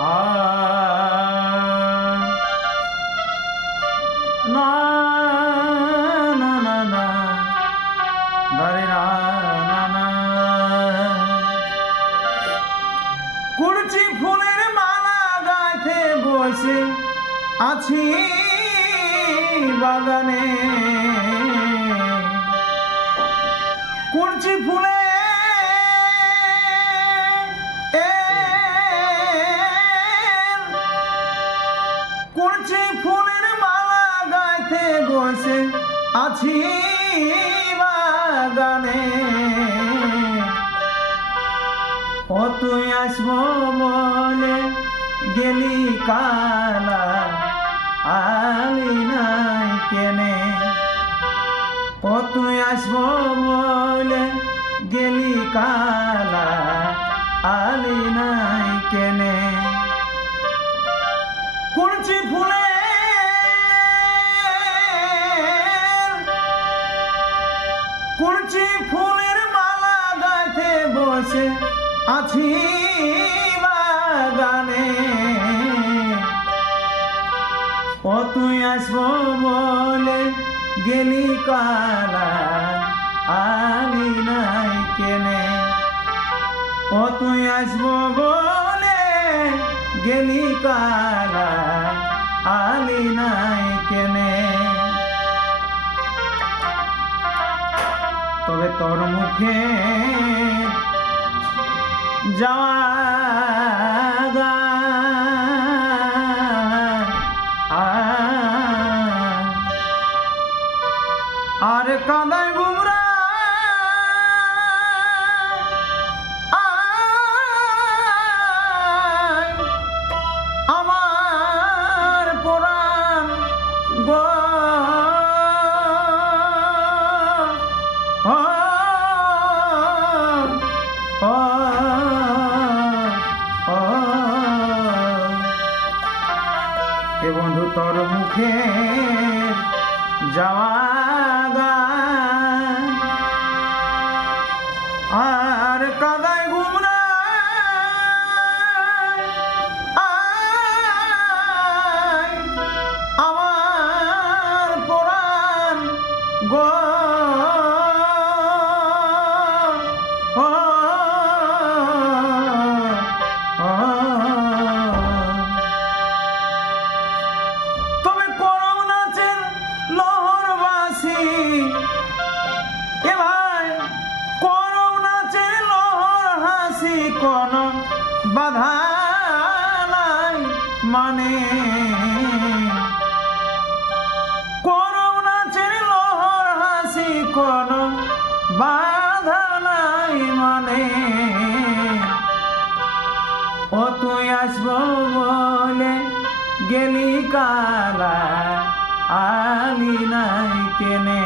না না না না দারে না না না কুলচি ফুলের মালা গাইতে বসে আছি বাগানে কুলচি ফুলে কুলচি ফুলের মালা গাইতে বসে আছি বাগানে ও তুই আসবো বলে গেলি কালা আলি নাই কেনে ও তুই আসবো বলে গেলি কালা আলি নাই কেনে কুলচি ফুলে কুলচি ফুলের মালা গাইতে বসে আছি বাগানে ও তুই আসবো বলে গেলি কালা আলি নাই কেনে ও তুই আসবো বলে গেলি কালা আলি নাই কেনে তবে তোর মুখে যাওয়া আর কাঁদায় গুমরা আমার পুরাণ গো এ বন্ধু তোর মুখে যাওয়া আর কাদায় গুমরা আমার পুরাণ গো তবে করম নাচের লহরবাসী এ ভাই করম নাচের লহর হাসি কোন বাধা নাই মানে করম নাচের লহর হাসি কোন বাধা নাই মানে ও তুই আসবো বলে গেলি কালা আলি নাই কেনে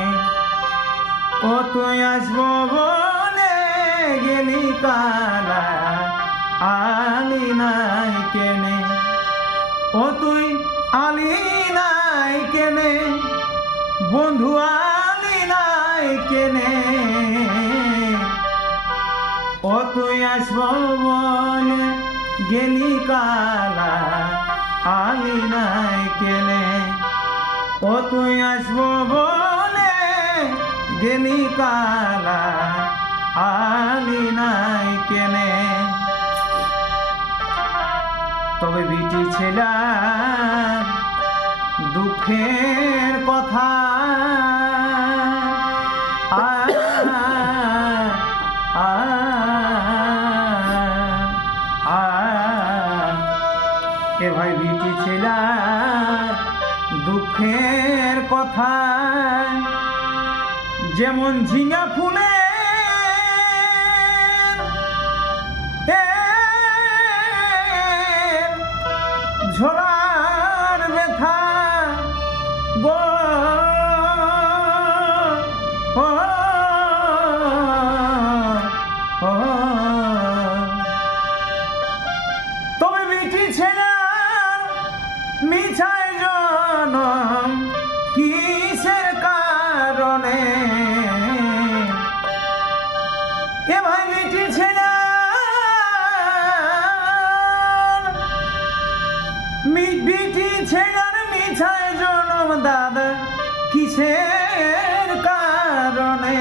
ও তুই আসবো বলে গেলি কালা আলি নাই কেনে ও তুই আলি নাই কেনে বন্ধু আলি নাই কেনে ও তুই আসবো বলে গেলি কালা আলি নাই কেনে ও তুই আসবো বলে গেলি কালা আলি নাই কেনে তবে বিটি ছেলা দুঃখের কথা এ ভাই বিটি ছেলা দুঃখের কথা যেমন ঝিঙা ফুলে ঝোলার ব্যথা গো তবে বিটি ছেলার মিছায় জনম কিসের কারণে এ ভাই বিটি ছেলার বিটি ছেলের মিছায় জনম দাদা কিসের কারণে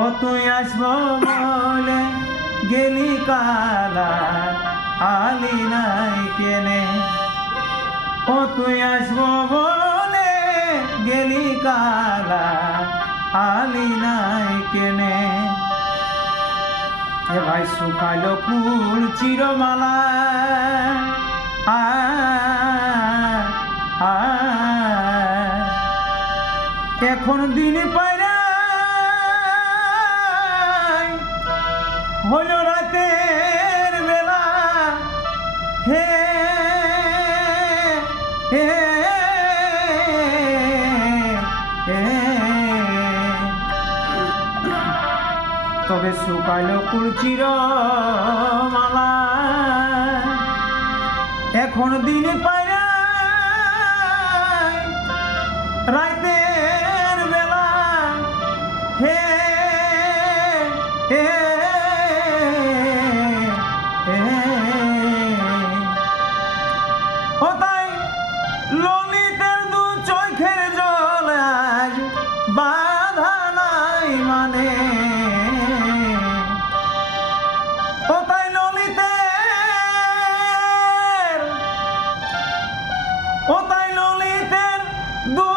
ও তুই আসব বলে গেলি কালা আলি নাই কেনে ও তুই আসব বলে গেলি কালা আলি নাই কেনে এ ভাই শুকাইল ফুল চিরমালা এখন দিন পায়রা হইল রাতের বেলা হে হে তবে শুকাইল কুলচির মালা এখন দিন পায়রা রাতের বেলা হে হে ও তাই ললিতের দু চোখের জল আজ বাধা নাই মানে ও তাই ললিতের দু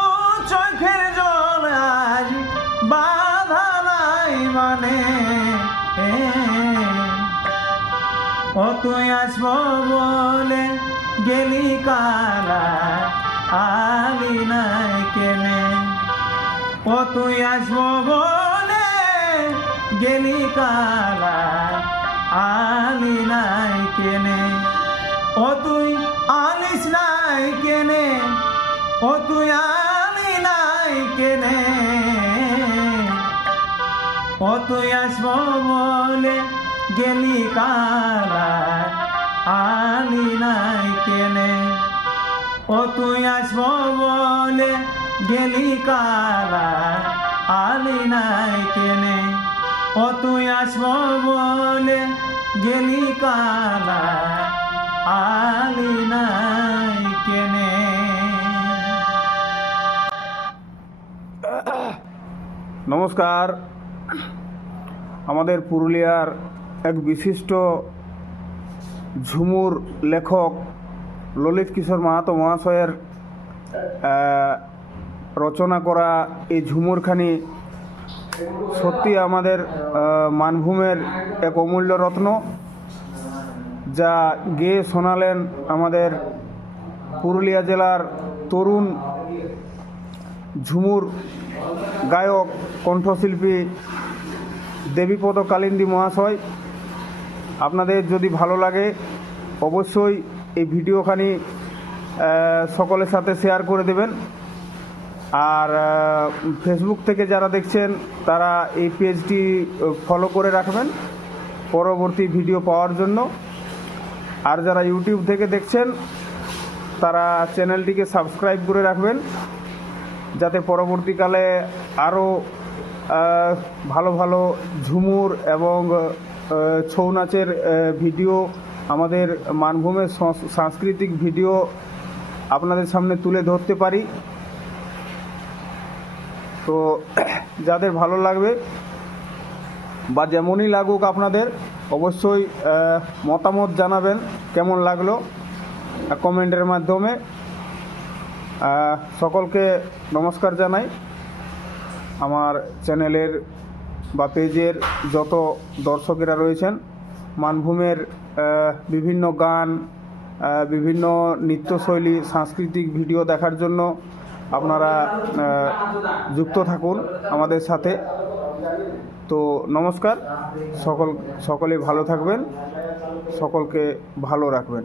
চোখের জল আজ বাধা নাই মানে ও তুই আসব বলে গেলি কালা আলি নাই কেনে ও তুই আসব বলে গেলি কালা আলি নাই কেনে ও তুই আলিস নাই কেনে ও তুই আলি নাই কেনে ও তুই আসব বলে গেলি কালা আলি নাই কেনে ও তুই আসব বলে গেলি কালা আলি নাই কেনে ও তুই আসব বলে গেলি কালা আলি নাই কেনে। নমস্কার। আমাদের পুরুলিয়ার এক বিশিষ্ট ঝুমুর লেখক ললিত কিশোর মাহাতো মহাশয়ের রচনা করা এই ঝুমুরখানি সত্যি আমাদের মানভূমের এক অমূল্য রত্ন, যা গেয়ে শোনালেন আমাদের পুরুলিয়া জেলার তরুণ ঝুমুর গায়ক কণ্ঠশিল্পী দেবীপদ কালিন্দী মহাশয়। আপনাদের যদি ভালো লাগে অবশ্যই এই ভিডিওখানি সকলের সাথে শেয়ার করে দেবেন। আর ফেসবুক থেকে যারা দেখছেন তারা এই পেজটি ফলো করে রাখবেন পরবর্তী ভিডিও পাওয়ার জন্য। আর যারা ইউটিউব থেকে দেখছেন তারা চ্যানেলটিকে সাবস্ক্রাইব করে রাখবেন, যাতে পরবর্তীকালে আরও ভালো ভালো ঝুমুর এবং ছৌ নাচের ভিডিও, আমাদের মানভূমের সাংস্কৃতিক ভিডিও আপনাদের সামনে তুলে ধরতে পারি। তো যাদের ভালো লাগবে বা যেমনই লাগুক আপনাদের অবশ্যই মতামত জানাবেন কেমন লাগলো কমেন্টের মাধ্যমে। সকলকে নমস্কার জানাই। আমার চ্যানেলের বা পেজের যত দর্শকেরা রয়েছেন মানভূমের বিভিন্ন গান, বিভিন্ন নৃত্যশৈলী, সাংস্কৃতিক ভিডিও দেখার জন্য আপনারা যুক্ত থাকুন আমাদের সাথে। তো নমস্কার, সকলে ভালো থাকবেন, সকলকে ভালো রাখবেন।